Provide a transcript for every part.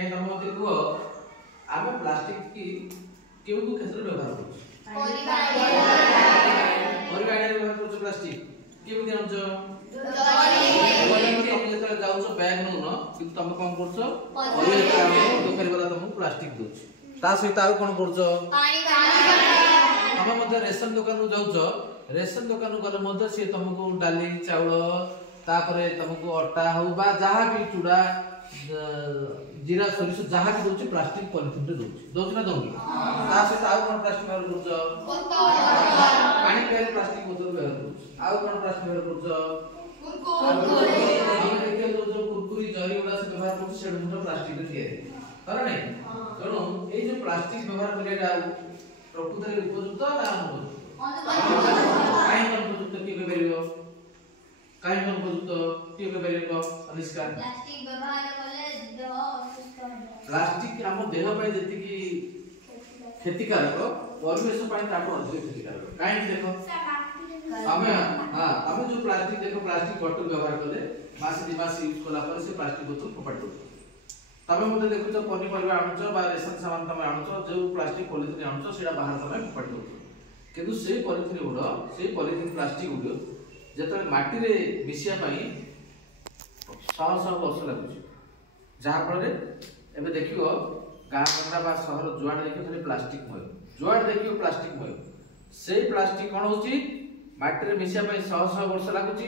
कहीं तुम मत कह आम प्लास्टिक की केउ को क्षेत्र व्यवहार कर व्यवहार कर प्लास्टिक केउ के अंच जाऊँ बैग नौ कि तुम कौन कर दुकानी वाला तुमको प्लास्टिक दो सहित आउ कौन कर रेशन दुकान जाऊँ रेशन दुकान गले सी तुमको डाली चाउल तापरे तुमको अटा हो बा जहाँ भी चूड़ा जीरा सोरिष जहाँ भी दौर प्लास्टिक पॉलिथिन रे दौर ना दौर सहित आउ कौन प्लास्टिक व्यवहार कर पानी पिया प्लास्टिक बोतल व्यवहार कर आउ कौन प्लास्टिक व्यवहार कर कुरकुरी जरी गुड़ा से व्यवहार कर प्लास्टिक है ना तेणु ये जो प्लास्टिक व्यवहार करा प्रकृत उपयुक्त ना अनुपयुक्त कहीं उपयुक्त किए अनिष्कार प्लास्टिक आम देह जी क्षतिकारक परिवेश अधिक क्षतिकारक कहीं देख आम जो प्लास्टिक देख प्लास्टिक बोतल व्यवहार कले मास 2 मास यूज कला से प्लास्टिक बोतल फोपाड़ी दो तमें मत देखुच पनीपरिया आणुच रेशन सामान तुम आणुच जो प्लास्टिक पॉलिथिन आणुच से बाहर तुम फोपाड़ी दो किंतु से पॉलिथिन गुड़ से पॉलिथिन प्लास्टिक गुड़ जो माटी रे मिसिया पाई 100 वर्ष लगुच जहाँफल एवं देख गाँ गंडा बा सहर जुआड़े देखिए प्लास्टिक मय जुआड़े देखिए प्लास्टिक मय से प्लास्टिक कौन होची माटी रे मिसिया पाई 100 वर्ष लगुच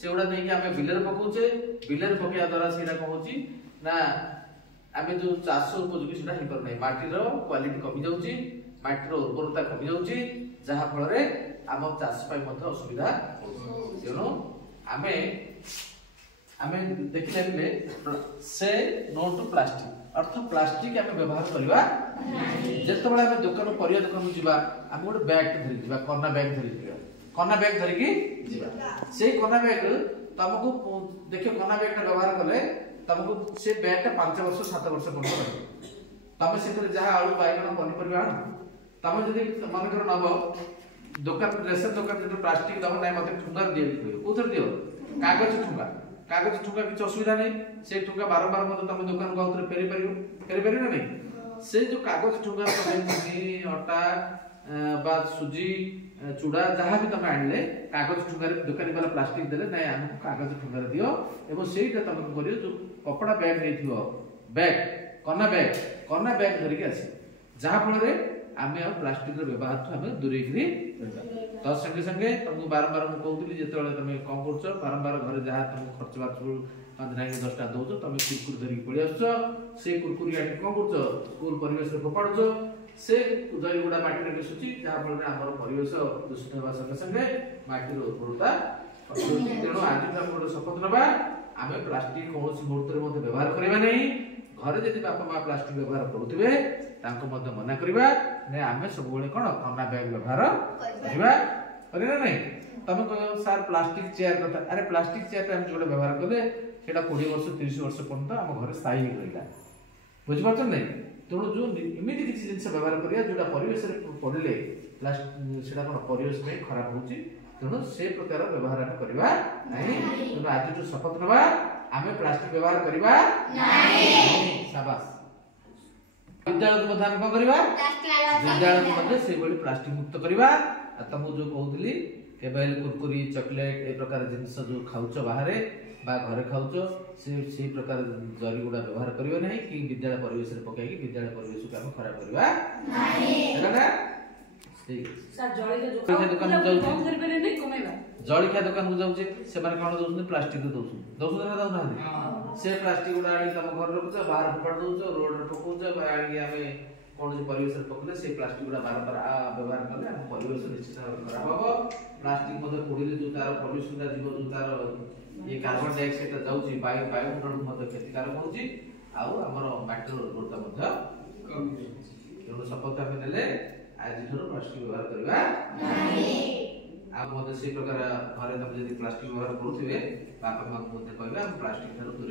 से गुड़ा नहीं आम बिलर पकाउचे बिलर पकड़ा द्वारा से कौन होची ना आम जो चाष उपयोगी से हो पार ना माटीर क्वालिटी कमी जाऊँगी माटीर उर्वरता कमी जाऊँगी जहाँफल आम चाष असुविधा तेणु आम देखिले से नो टू प्लास्टिक अर्थ प्लास्टिक आम व्यवहार करवा जिते आम दुकान परिया दुकान जावा आम गोटे बैग धरिक कना बैग धरिक कना बैग धरिक से कना बैग तुमको देख कना बैग व्यवहार कले तुमको से बैग 5 वर्ष 7 वर्ष पर्यटन तुम से जहाँ आलू बैगन पनीपरिया आण तुम जब मन कर नब दुकान रेशन दुकान जो प्लास्टिक दब ना मत ठुंगार दिए कौन दियो कागज ठुंगा किसी असुविधा नहीं से ठुंगा बारंबार मत तुम दुकान को आउे फेरी पार ना नहीं से जो कागज ठुंगा चिनी अटा बा सुजी चूड़ा जहाँ भी तुम आनले कागज ठुंगार दुकानी वाला प्लास्टिक देले ना आमको कागज ठुंगार दियो एवं सेटा तुम कर जो कपड़ा बैग नहीं बैग कना बैग धरिक आस जहाँफल आम प्लास्टिक व्यवहार आम दूरे तो संगे संगे तुमको बारंबार मुझे कहूली जो तुम कौन कर बारंबार घर जहाँ तुम खर्च बार्च 5 10 टा दौच तुम कुरकुरी धरिक पलि आस से कुरकुरी आनी कौन कर स्कूल परिवेश फोपाड़ुच से जरी गुड़ा माटी मिशुची जहाँफल आम परिवेश दूषित होगा संगे संगे माटीर उर्वरता तेणु आज गोटे शपथ ना आम प्लास्टिक कौन मुहूर्त व्यवहार करवा नहीं घरे जब बापा माँ प्लास्टिक व्यवहार करुवे मना करवा आम सब कौन कना बैग व्यवहार करवा नहीं तुम कह सार प्लास्टिक चेयर कथा अरे प्लास्टिक चेयर जो व्यवहार कले 20 वर्ष 30 वर्ष पर्यटन आम घर स्थायी रहा बुझीपार नहीं तेणु जो इमिति किसी जिन व्यवहार करा जो परिवेश पड़े से कौन परिवेश में खराब हो तेणु से प्रकार व्यवहार आम करवा तेणु आज जो शपथ नवा आम प्लास्टिक व्यवहार करवा शाबाश विद्यालय को आम कौन करवा विद्यालय से प्लास्टिक मुक्त करवा तुमको जो कहूली केवल कुरकुरी चॉकलेट ए प्रकार जिनस जो खाऊच बाहर बा घरे खाऊच से प्रकार जरी गुड़ा व्यवहार करियो नहीं कि विद्यालय परिवेश रे पकाई कि विद्यालय परिवेश को हम खराब करवा नहीं है सर जळिका दुकान जाऊ कम कर पेले नहीं कमेबा जळिका दुकान को जाऊ से माने कोन दोउछ प्लास्टिक दो दोउछ ना दाउ ना से प्लास्टिक गुड़ा आनी तुम घर रखुछ बाहर फोपाड़ दोउछ रोड रे पकोछ बा आनी हमें कौन परिवेश पकड़े से प्लास्टिक गुड़ा बारंबार व्यवहार कले परिवेश निश्चित खराब हम प्लास्टिक पोड़े जो तार पल्यूशन जीव जो तार ये कार्बन डाइऑक्साइड जाऊँगी वायुमंडल क्षतिकारक होमर माटर उर्वरता तेणु शपथ आम ने आज प्लास्टिक व्यवहार करवा से प्रकार घर तुम जब प्लास्टिक व्यवहार करुवे बापा माँ कहवा प्लास्टिक दूर